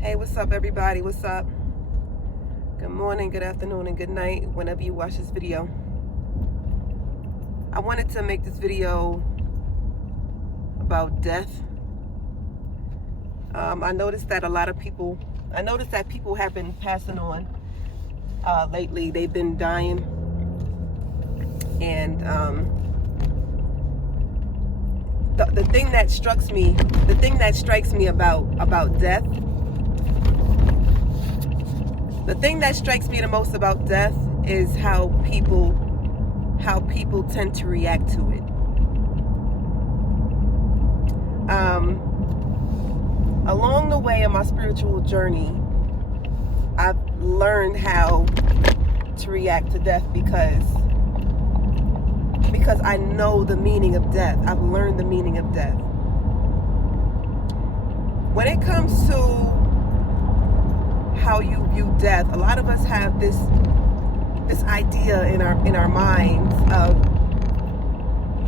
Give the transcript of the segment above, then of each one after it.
Hey, what's up, everybody? What's up? Good morning, good afternoon, and good night whenever you watch this video. I wanted to make this video about death. I noticed that people have been passing on lately. They've been dying. And the thing that strikes me about death, the thing that strikes me the most about death is how people tend to react to it. Along the way of my spiritual journey, I've learned how to react to death because I know the meaning of death. I've learned the meaning of death. When it comes to how you view death, a lot of us have this idea in our minds of,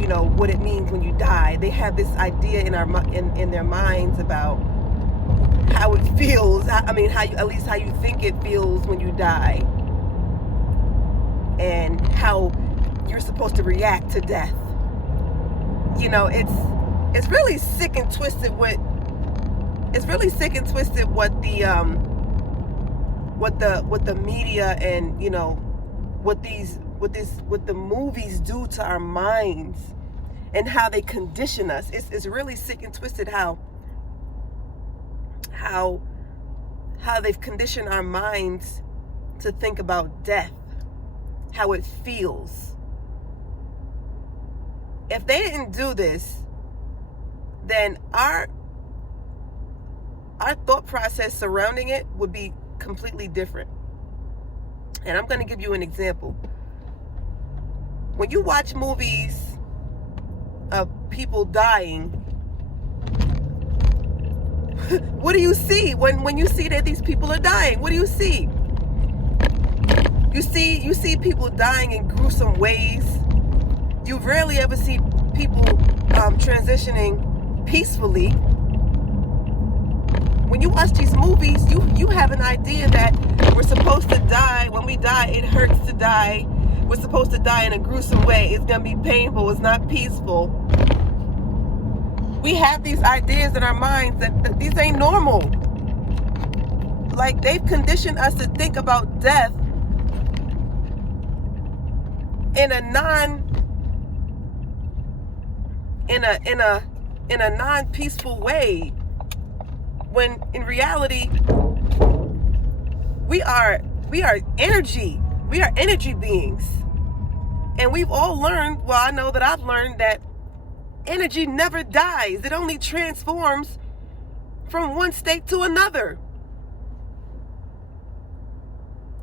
you know, what it means when you die. They have this idea in their minds about how it feels. At least how you think it feels when you die, and how you're supposed to react to death. You know, it's really sick and twisted what the media and, you know, what the movies do to our minds and how they condition us. It's really sick and twisted how they've conditioned our minds to think about death, how it feels. If they didn't do this, then our thought process surrounding it would be completely different. And I'm going to give you an example. When you watch movies of people dying, what do you see when you see that these people are dying? What do you see? You see people dying in gruesome ways. You rarely ever see people transitioning peacefully. When you watch these movies, you have an idea that we're supposed to die. When we die, it hurts to die. We're supposed to die in a gruesome way. It's going to be painful. It's not peaceful. We have these ideas in our minds that these ain't normal. Like, they've conditioned us to think about death in a non-peaceful way, when in reality we are energy. We are energy beings. And we've all learned, well, I know that I've learned that energy never dies. It only transforms from one state to another.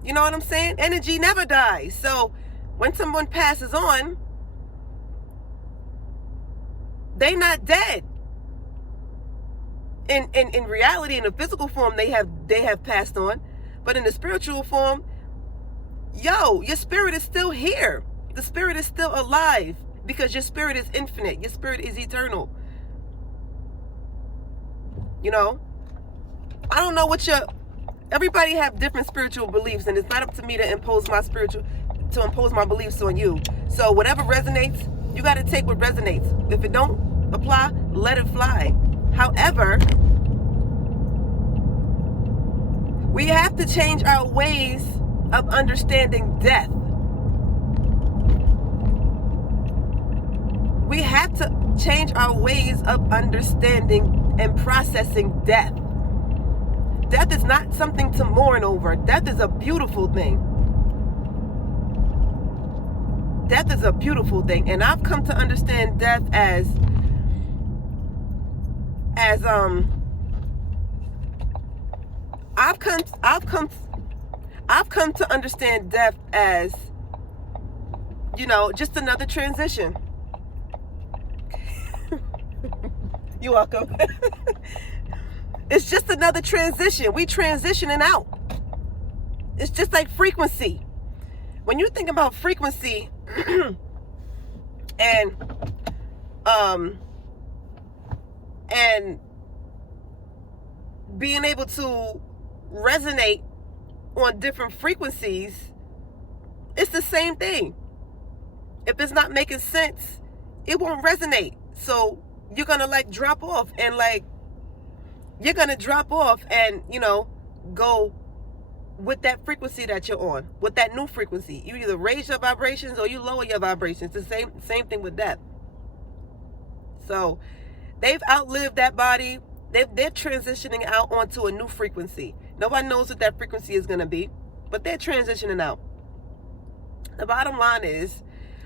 You know what I'm saying? Energy never dies. So when someone passes on, they're not dead. In reality, in the physical form, they have passed on. But in the spiritual form, your spirit is still here. The spirit is still alive, because your spirit is infinite. Your spirit is eternal. You know, I don't know everybody have different spiritual beliefs, and it's not up to me to impose my beliefs on you. So whatever resonates, you got to take what resonates. If it don't apply, let it fly. However, we have to change our ways of understanding death. We have to change our ways of understanding and processing death. Death is not something to mourn over. Death is a beautiful thing. Death is a beautiful thing. And I've come to understand death as I've come to understand death as, you know, just another transition. You're welcome. It's just another transition. We transitioning out. It's just like frequency. When you think about frequency and being able to resonate on different frequencies, it's the same thing. If it's not making sense, it won't resonate. So you're gonna like drop off, and like you're gonna drop off and, you know, go with that frequency that you're on, with that new frequency. You either raise your vibrations or you lower your vibrations. It's the same thing with death. So they've outlived that body. They're transitioning out onto a new frequency. Nobody knows what that frequency is going to be, but they're transitioning out. The bottom line is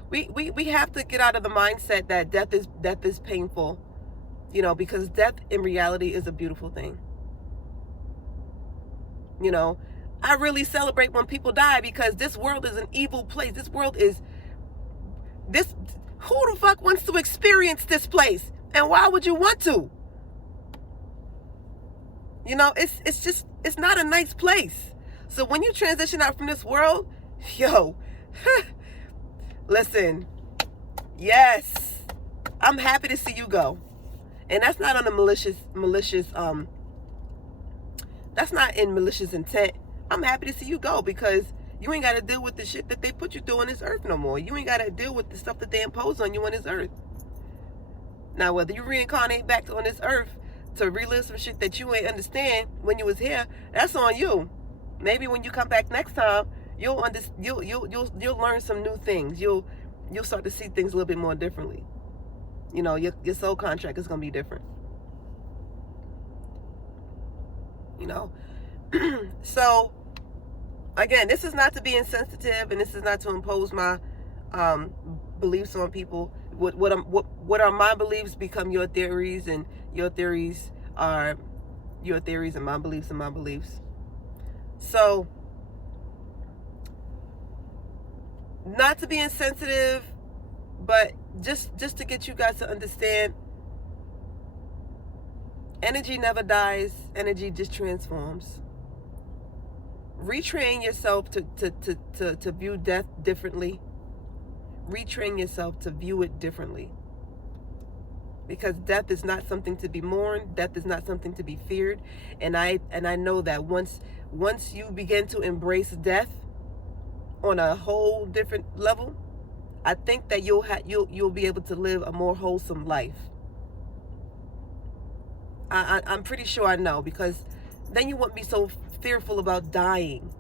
we have to get out of the mindset that death is painful, you know, because death in reality is a beautiful thing. You know, I really celebrate when people die, because this world is an evil place. This world is who the fuck wants to experience this place? And why would you want to? You know, it's not a nice place. So when you transition out from this world, yo, listen, yes, I'm happy to see you go. And that's not on a malicious, that's not in malicious intent. I'm happy to see you go, because you ain't got to deal with the shit that they put you through on this earth no more. You ain't got to deal with the stuff that they impose on you on this earth. Now, whether you reincarnate back on this earth to relive some shit that you ain't understand when you was here, that's on you. Maybe when you come back next time, you'll learn some new things. You'll start to see things a little bit more differently. You know, your soul contract is gonna be different. You know, so again, this is not to be insensitive, and this is not to impose my beliefs on people. What are my beliefs become your theories, and your theories are your theories, and my beliefs are my beliefs. So, not to be insensitive, but just to get you guys to understand, energy never dies. Energy just transforms. Retrain yourself to view death differently. Retrain yourself to view it differently. Because death is not something to be mourned. Death is not something to be feared. And I know that once you begin to embrace death on a whole different level, I think that you'll be able to live a more wholesome life. I'm pretty sure I know, because then you wouldn't be so fearful about dying.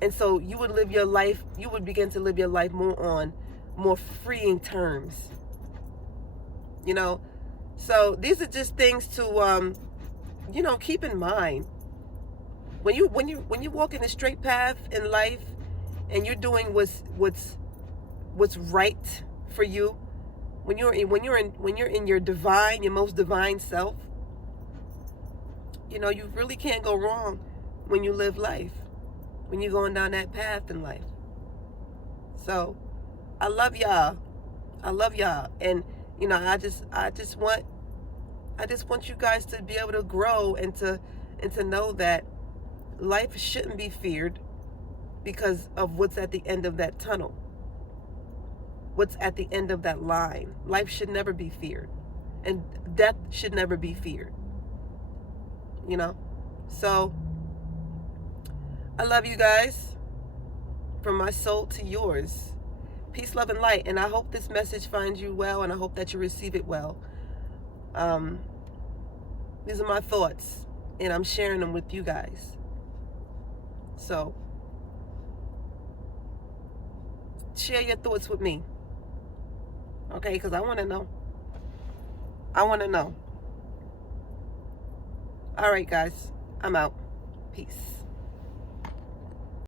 And so you would live your life, you would begin to live your life more on more freeing terms. You know? So these are just things to you know, keep in mind. When you walk in a straight path in life, and you're doing what's right for you, when you're in your divine, your most divine self, you know, you really can't go wrong when you live life, when you're going down that path in life. So I love y'all. And you know, I just want you guys to be able to grow and to know that life shouldn't be feared because of what's at the end of that tunnel. What's at the end of that line. Life should never be feared. And death should never be feared. You know? So, I love you guys. From my soul to yours. Peace, love, and light. And I hope this message finds you well, and I hope that you receive it well. These are my thoughts, and I'm sharing them with you guys. So, share your thoughts with me. Okay? Because I want to know. All right, guys. I'm out. Peace.